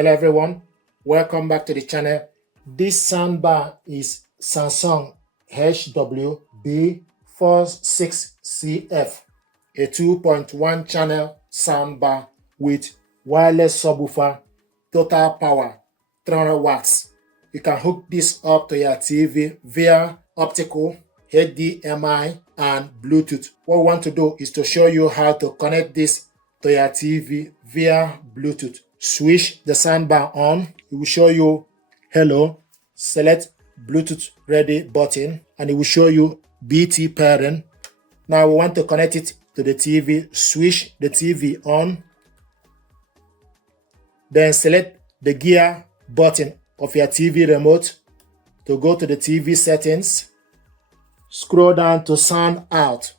Hello everyone, welcome back to the channel. This soundbar is Samsung HW-B46CF, a 2.1 channel soundbar with wireless subwoofer, total power 300 watts. You can hook this up to your TV via optical, HDMI and Bluetooth. What we want to do is to show you how to connect this to your TV via Bluetooth. Switch the soundbar on. It will show you hello. Select Bluetooth ready button and it will show you BT pairing. Now we want to connect it to the TV. Switch the TV on. Then select the gear button of your TV remote to go to the TV settings. Scroll down to sound out.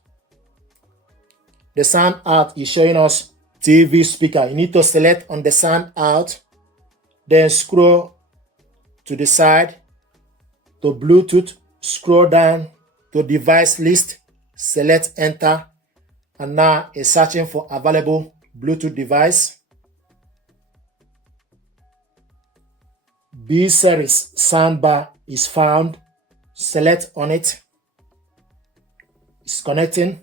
The sound out is showing us TV speaker. You need to select on the sound out, then scroll to the side to Bluetooth, scroll down to device list, select enter, and now it's searching for available Bluetooth device. B series soundbar is found. Select on it. It's connecting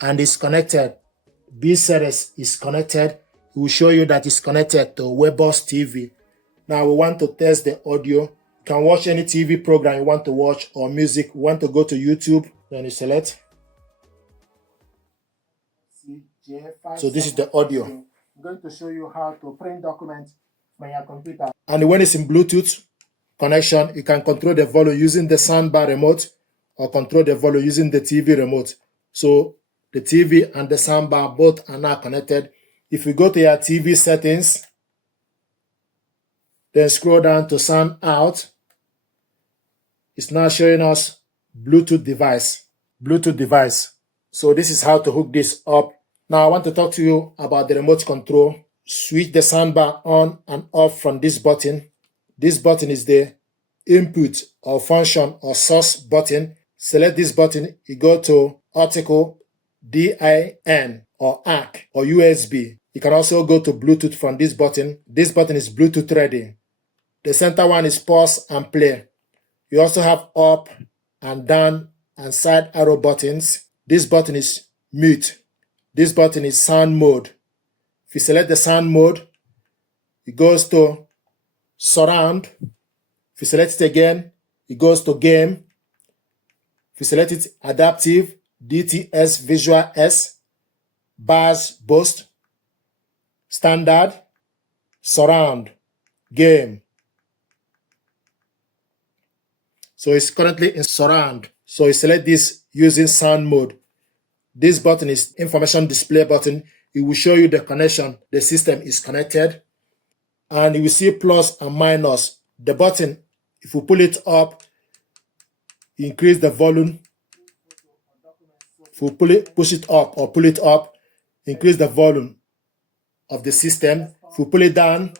and it's connected. B series is connected. It will show you that it's connected to Weber's TV. Now we want to test the audio. You can watch any TV program you want to watch or music. You want to go to YouTube, then you select. So this is the audio. I'm going to show you how to print documents from your computer. And when it's in Bluetooth connection, you can control the volume using the soundbar remote or control the volume using the TV remote. So the TV and the soundbar both are now connected. If we go to your TV settings, then scroll down to sound out, it's now showing us Bluetooth device. Bluetooth device. So this is how to hook this up. Now I want to talk to you about the remote control. Switch the soundbar on and off from this button. This button is the input or function or source button. Select this button, you go to optical, DIN or ARC or USB. You can also go to Bluetooth from this button. This button is Bluetooth ready. The center one is pause and play. You also have up and down and side arrow buttons. This button is mute. This button is sound mode. If you select the sound mode, it goes to surround. If you select it again, it goes to game. If you select it adaptive, DTS Visual S, bars boost, standard, surround, game. So it's currently in surround. So you select this using sound mode. This button is information display button. It will show you the connection. The system is connected. And you will see plus and minus. The button, if you pull it up, increase the volume. If you push it up or pull it up, increase the volume of the system. If you pull it down,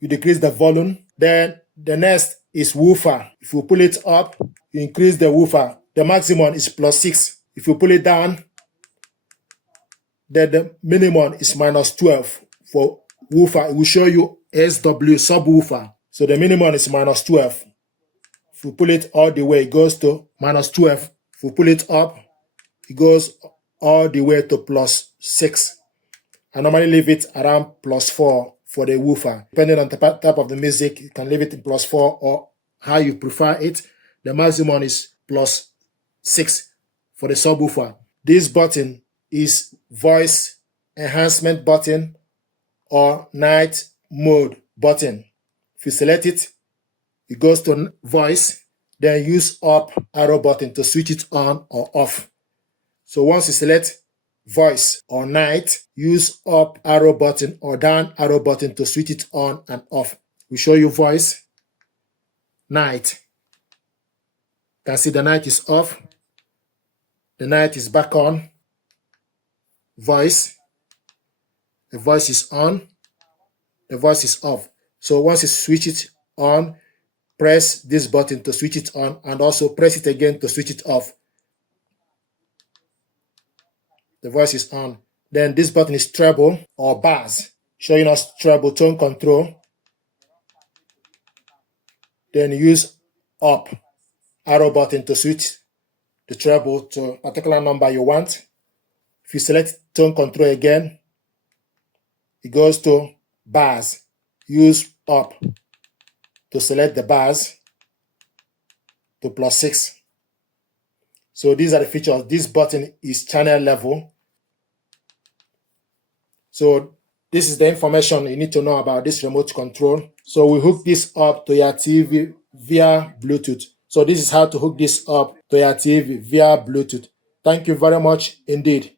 you decrease the volume. Then the next is woofer. If you pull it up, you increase the woofer. The maximum is +6. If you pull it down, then the minimum is -12 for woofer. It will show you SW subwoofer. So the minimum is -12. If you pull it all the way, it goes to -12. If you pull it up, it goes all the way to +6. I normally leave it around +4 for the woofer. Depending on the type of the music, you can leave it in +4 or how you prefer it. The maximum is +6 for the subwoofer. This button is voice enhancement button or night mode button. If you select it, it goes to voice, then use up arrow button to switch it on or off. So once you select voice or night, use up arrow button or down arrow button to switch it on and off. We show you voice, night. You can see the night is off. The night is back on. Voice. The voice is on. The voice is off. So once you switch it on, press this button to switch it on and also press it again to switch it off. The voice is on. Then this button is treble or bass, showing us treble tone control. Then use up arrow button to switch the treble to a particular number you want. If you select tone control again, it goes to bass. Use up to select the bass to +6. So these are the features. This button is channel level. So this is the information you need to know about this remote control. So we hook this up to your TV via Bluetooth. So this is how to hook this up to your TV via Bluetooth. Thank you very much indeed.